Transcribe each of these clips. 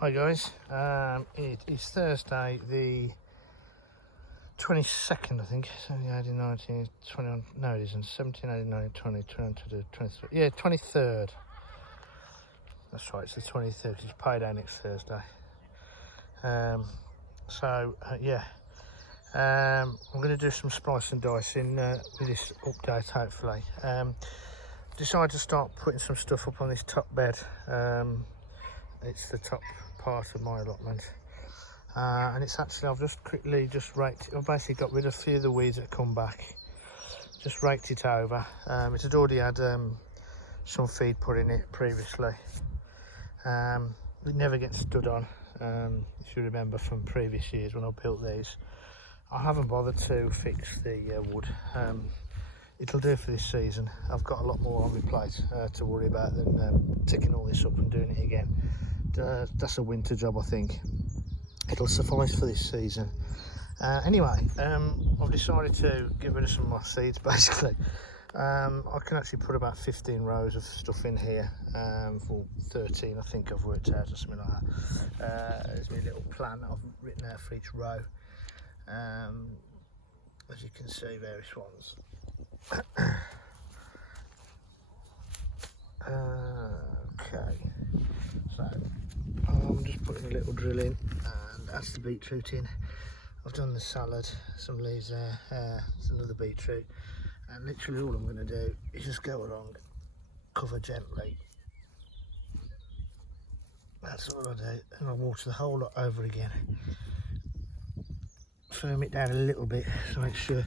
Hi guys, it is Thursday the 22nd I think, 17, 18, 19, 21, no it isn't, 17, 18, 19, 20, 21, 22, 23, yeah 23rd, that's right, it's the 23rd, it's payday next Thursday. I'm going to do some splice and dicing with this update hopefully. Decided to start putting some stuff up on this top bed. It's the top part of my allotment, and it's actually, I've just quickly raked it. I've basically got rid of a few of the weeds that come back, just raked it over. It had already had some feed put in it previously. It never gets stood on, if you remember from previous years when I built these. I haven't bothered to fix the wood. It'll do for this season. I've got a lot more on my plate to worry about than ticking all this up and doing it again. That's a winter job, I think. It'll suffice for this season. Anyway, I've decided to get rid of some of my seeds basically. I can actually put about 15 rows of stuff in here, for 13 I think I've worked out, or something like that. There's my little plan I've written out for each row. As you can see, various ones. Okay, so I'm just putting a little drill in, and that's the beetroot in. I've done the salad, some leaves there, there's another beetroot, and literally all I'm going to do is just go along, cover gently. That's all I do, and I'll water the whole lot over again. Firm it down a little bit to make sure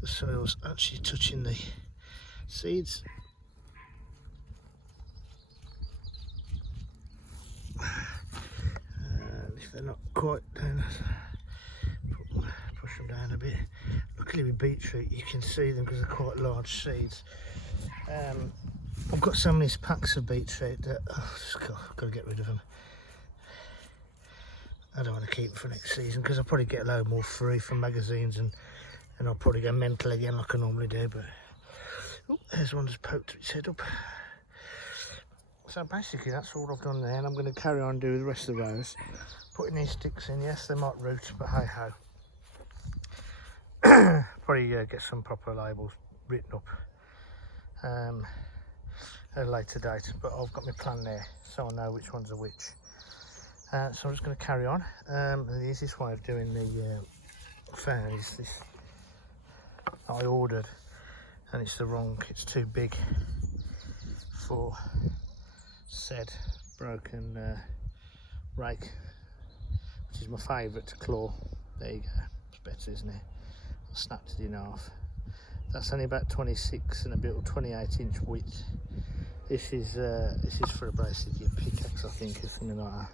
the soil's actually touching the seeds. And if they're not quite down, push them down a bit. Luckily with beetroot you can see them because they're quite large seeds. I've got so many packs of beetroot that I've just got to get rid of them. I don't want to keep them for next season because I'll probably get a load more free from magazines, and I'll probably go mental again like I normally do. But oh, there's one that's poked its head up. So basically that's all I've done there, and I'm going to carry on doing the rest of the rows, putting these sticks in. Yes, they might root, but hey ho. Probably get some proper labels written up at a later date, but I've got my plan there so I know which ones are which. So I'm just going to carry on. The easiest way of doing the fan is this. I ordered, and it's it's too big for said broken rake, which is my favourite to claw. There you go, it's better, isn't it? I snapped it in half. That's only about 26 and a bit, or 28-inch width. This is for basically a pickaxe, I think, or something like that.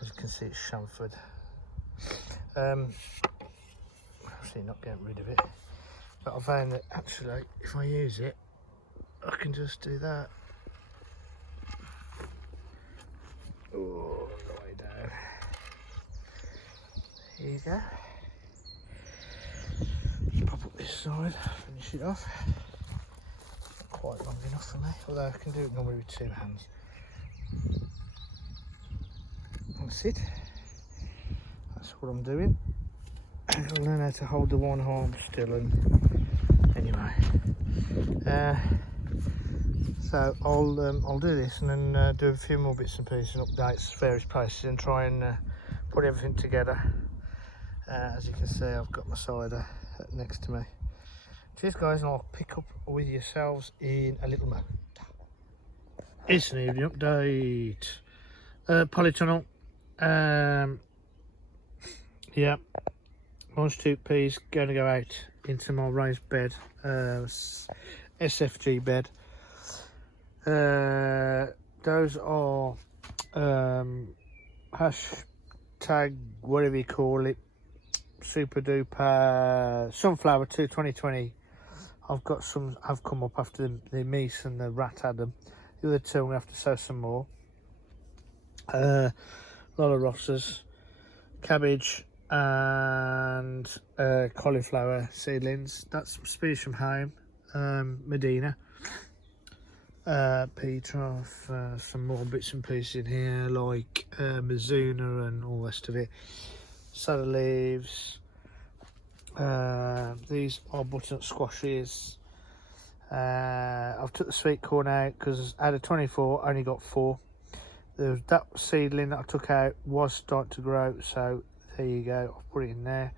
As you can see, it's chamfered. Obviously not getting rid of it, but I found that actually if I use it, I can just do that. Oh, all the way down. Here you go. Just pop up this side, finish it off. Not quite long enough for me, although I can do it normally with two hands. That's it. That's what I'm doing. I'll learn how to hold the one arm still, and anyway. So I'll do this and then do a few more bits and pieces and updates various places and try and put everything together. As you can see, I've got my cider next to me. Cheers guys, and I'll pick up with yourselves in a little moment. It's an evening update. Polytunnel. Yeah, launch tube peas going to go out into my raised bed, SFG bed. Those are hashtag whatever you call it, super duper sunflower 2020. I've got some have come up after the meese and the rat had them. The other two I'm gonna have to sow some more. Lolla rosses, cabbage and cauliflower seedlings. That's spinach from home, Medina. Beetroot, some more bits and pieces in here like Mizuna and all the rest of it. Soda leaves. These are butternut squashes. I've took the sweet corn out because out of 24 I only got 4. There's that seedling that I took out was starting to grow, so there you go, I've put it in there.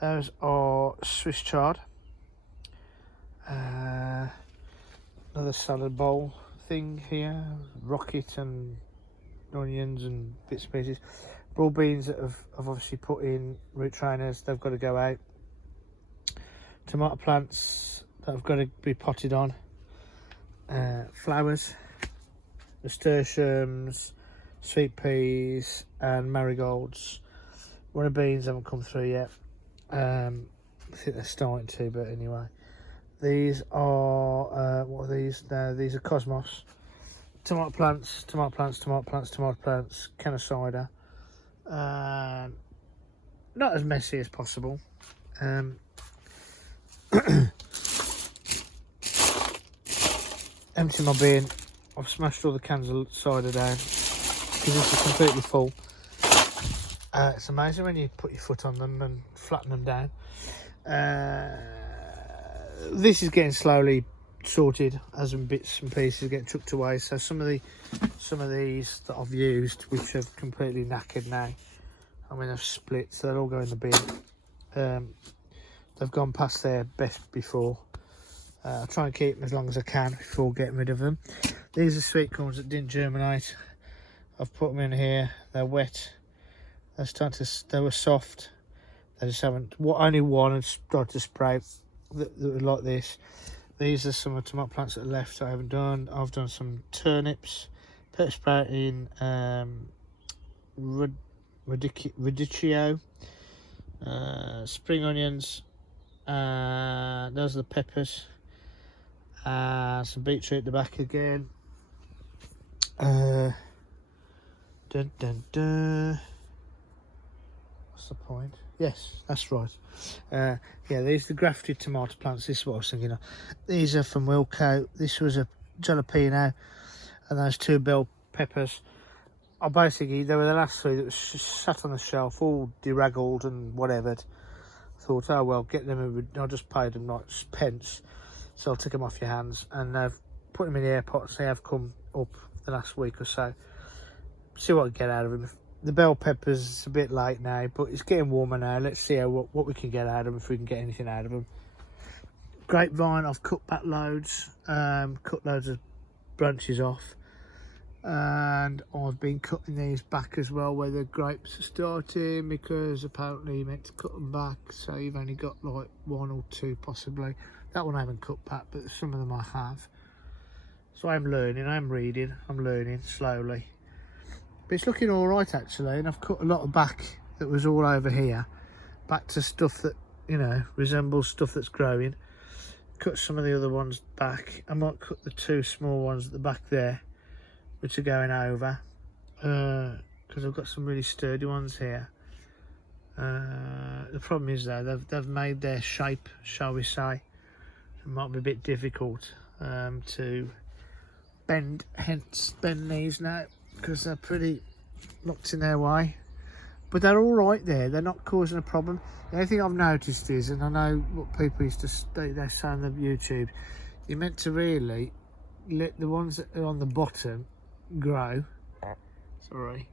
Those are Swiss chard. Another salad bowl thing here, rocket and onions and bits and pieces. Broad beans that I've obviously put in root trainers, they've got to go out. Tomato plants that have got to be potted on. Flowers, nasturtiums, sweet peas and marigolds. Runner beans haven't come through yet. I think they're starting to, but anyway. These are, what are these? No, these are cosmos. Tomato plants, tomato plants, tomato plants, tomato plants, can of cider. Not as messy as possible. Empty my bin. I've smashed all the cans of cider down because this is completely full. It's amazing when you put your foot on them and flatten them down. This is getting slowly sorted as in bits and pieces get chucked away. So some of these that I've used, which have completely knackered now, I mean they've split, so they'll all go in the bin. They've gone past their best before. I'll try and keep them as long as I can before getting rid of them. These are sweet corns that didn't germinate. I've put them in here. They're wet. They're starting to. They were soft. They just haven't. Only one had started to sprout. That were like this. These are some of the tomato plants that are left that I haven't done. I've done some turnips, pepper sprouting, radicchio, spring onions. Those are the peppers. Some beetroot at the back again. Dun dun dun. What's the point? Yes, that's right. Yeah, these are the grafted tomato plants. This is what I was thinking of. These are from Wilco. This was a jalapeno, and those 2 bell peppers. I basically, they were the last 3 that was sat on the shelf, all deraggled and whatever. I thought, oh well, get them. I just paid them like pence, so I'll take them off your hands. And I've put them in the air pots. They have come up the last week or so. See what I get out of them. The bell peppers, it's a bit late now, but it's getting warmer now. Let's see what we can get out of them, if we can get anything out of them. Grapevine, I've cut back loads, cut loads of branches off, and I've been cutting these back as well where the grapes are starting, because apparently you meant to cut them back, so you've only got like 1 or 2 possibly. That one I haven't cut back, but some of them I have. So I'm learning, I'm reading, I'm learning slowly. But it's looking all right actually, and I've cut a lot of back that was all over here, back to stuff that, you know, resembles stuff that's growing. Cut some of the other ones back. I might cut the 2 small ones at the back there, which are going over, because I've got some really sturdy ones here. The problem is though, they've made their shape, shall we say. It might be a bit difficult to bend, hence bend these now, because they're pretty locked in their way. But they're all right there, they're not causing a problem. The only thing I've noticed is, and I know what people used to they say on the YouTube, you're meant to really let the ones that are on the bottom grow, sorry,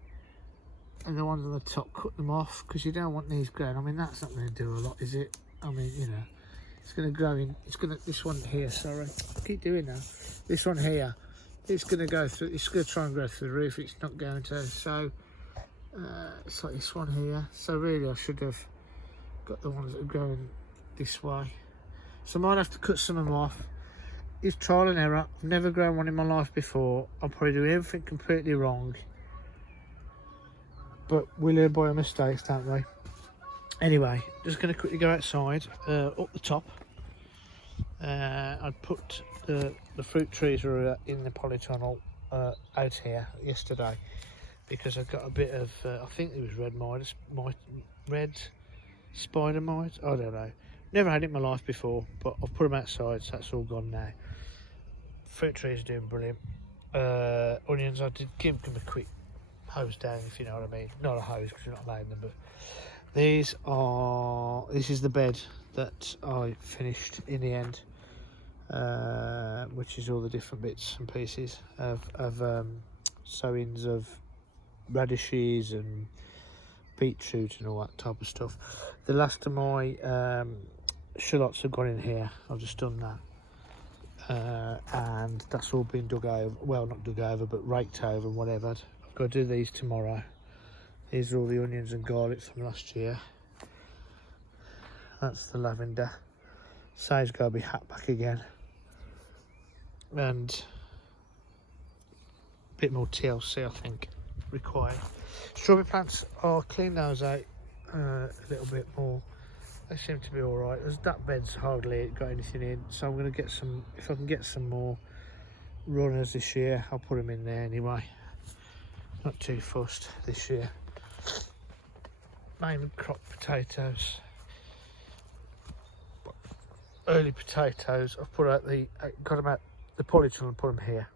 and the ones on the top, cut them off, because you don't want these growing. I mean, that's not going to do a lot, is it? I mean, you know, it's going to grow in, it's going to, this one here, sorry, I keep doing that, this one here, it's going to go through, it's going to try and go through the roof, it's not going to. So it's like this one here. So really I should have got the ones that are growing this way, so I might have to cut some of them off. It's trial and error. I've never grown one in my life before. I'll probably do everything completely wrong, but we learn by our mistakes, don't we? Anyway, just going to quickly go outside, up the top. I put the fruit trees were in the polytunnel out here yesterday, because I got a bit of, I think it was red spider mite, I don't know. Never had it in my life before, but I've put them outside, so that's all gone now. fruit trees are doing brilliant. Onions, I did give them a quick hose down, if you know what I mean. Not a hose because we're not laying them, but this is the bed that I finished in the end, which is all the different bits and pieces of sowings of radishes and beetroot and all that type of stuff. The last of my shallots have gone in here. I've just done that, and that's all been dug over, well, not dug over but raked over and whatever. I've got to do these tomorrow. These are all the onions and garlic from last year. That's the lavender. Sage's got to be hacked back again, and a bit more TLC I think required. Strawberry plants, I'll clean those out a little bit more. They seem to be all right. That bed's hardly got anything in, so I'm going to get some, if I can get some more runners this year, I'll put them in there anyway. Not too fussed this year. Mainly crop potatoes. Early potatoes, I've put out got them out the polytunnel and put them here.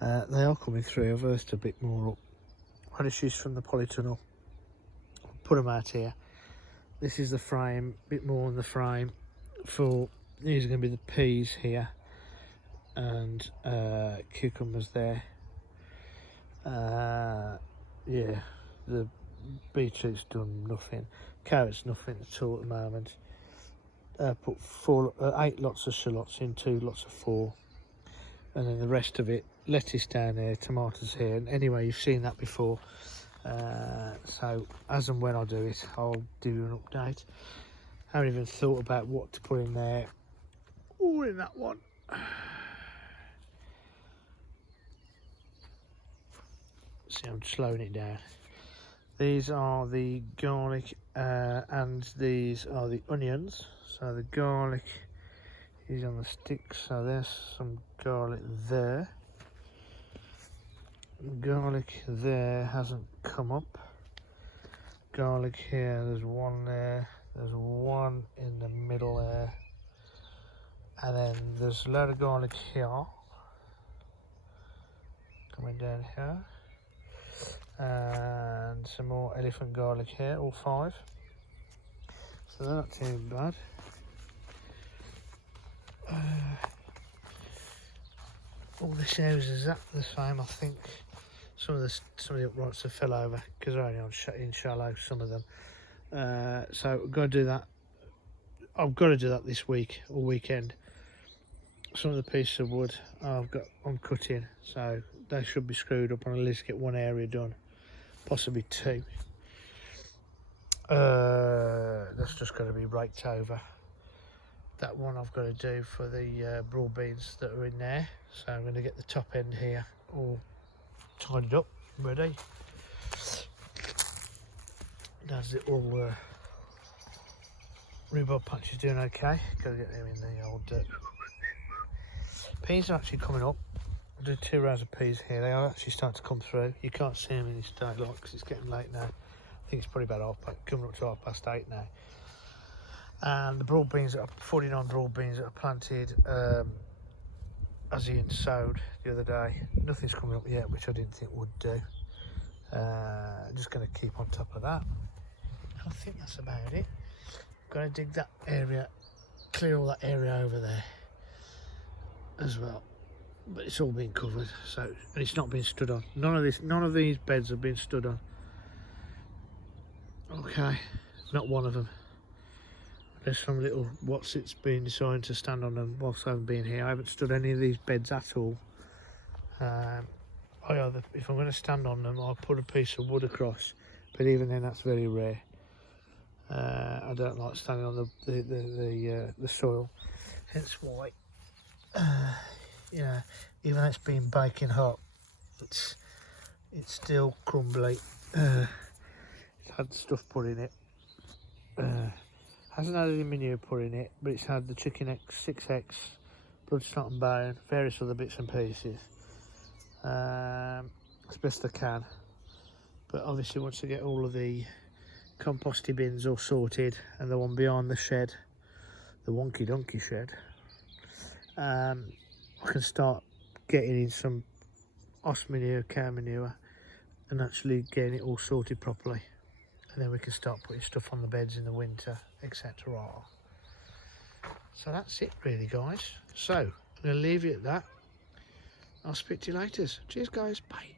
They are coming through. I've earthed a bit more up. Radishes from the polytunnel, put them out here. This is the frame, a bit more on the frame for, these are going to be the peas here, and cucumbers there. Yeah, the beetroot's done nothing. Carrots nothing at all at the moment. Put 8 lots of shallots in, 2 lots of 4, and then the rest of it, lettuce down there, tomatoes here. And anyway, you've seen that before, so as and when I do it, I'll do an update. I haven't even thought about what to put in there or in that one. See, I'm slowing it down. These are the garlic, and these are the onions. So the garlic is on the sticks, so there's some garlic there. Garlic there hasn't come up. Garlic here, there's one there, there's one in the middle there, and then there's a load of garlic here, coming down here, and some more elephant garlic here, all 5, so they're not too bad. All this area is exactly the same, I think. Some of the uprights have fell over because they're only in shallow, some of them. So I've got to do that. I've got to do that this week or weekend. Some of the pieces of wood I'm cutting, so they should be screwed up, and at least get one area done, possibly 2. That's just going to be raked over. That one I've got to do for the broad beans that are in there, so I'm going to get the top end here all tidied up, ready. That's it, all rhubarb patch is doing okay. Got to get them in the old peas are actually coming up. I'll do 2 rows of peas here. They are actually starting to come through. You can't see them in this daylight because it's getting late now. I think it's probably about coming up to 8:30 now. And the broad beans, 49 broad beans that are planted, as Ian sowed the other day. Nothing's coming up yet, which I didn't think would do. Just going to keep on top of that. I think that's about it. Going to dig that area, clear all that area over there as well. But it's all been covered, so, and it's not been stood on. None of these beds have been stood on. Okay, not one of them. There's some little what's it's been deciding to stand on them whilst I haven't been here. I haven't stood any of these beds at all. If I'm going to stand on them, I'll put a piece of wood across, but even then that's very rare. I don't like standing on the soil, hence why, yeah, even though it's been baking hot, it's still crumbly. It's had stuff put in it. Hasn't had any manure put in it, but it's had the chicken X, 6X, blood, snot and bone, various other bits and pieces, as best I can. But obviously once I get all of the composty bins all sorted, and the one behind the shed, the wonky donkey shed, I can start getting in some oss manure, cow manure, and actually getting it all sorted properly. And then we can start putting stuff on the beds in the winter, etc. So that's it really, guys. So I'm going to leave you at that. I'll speak to you later. Cheers, guys. Bye.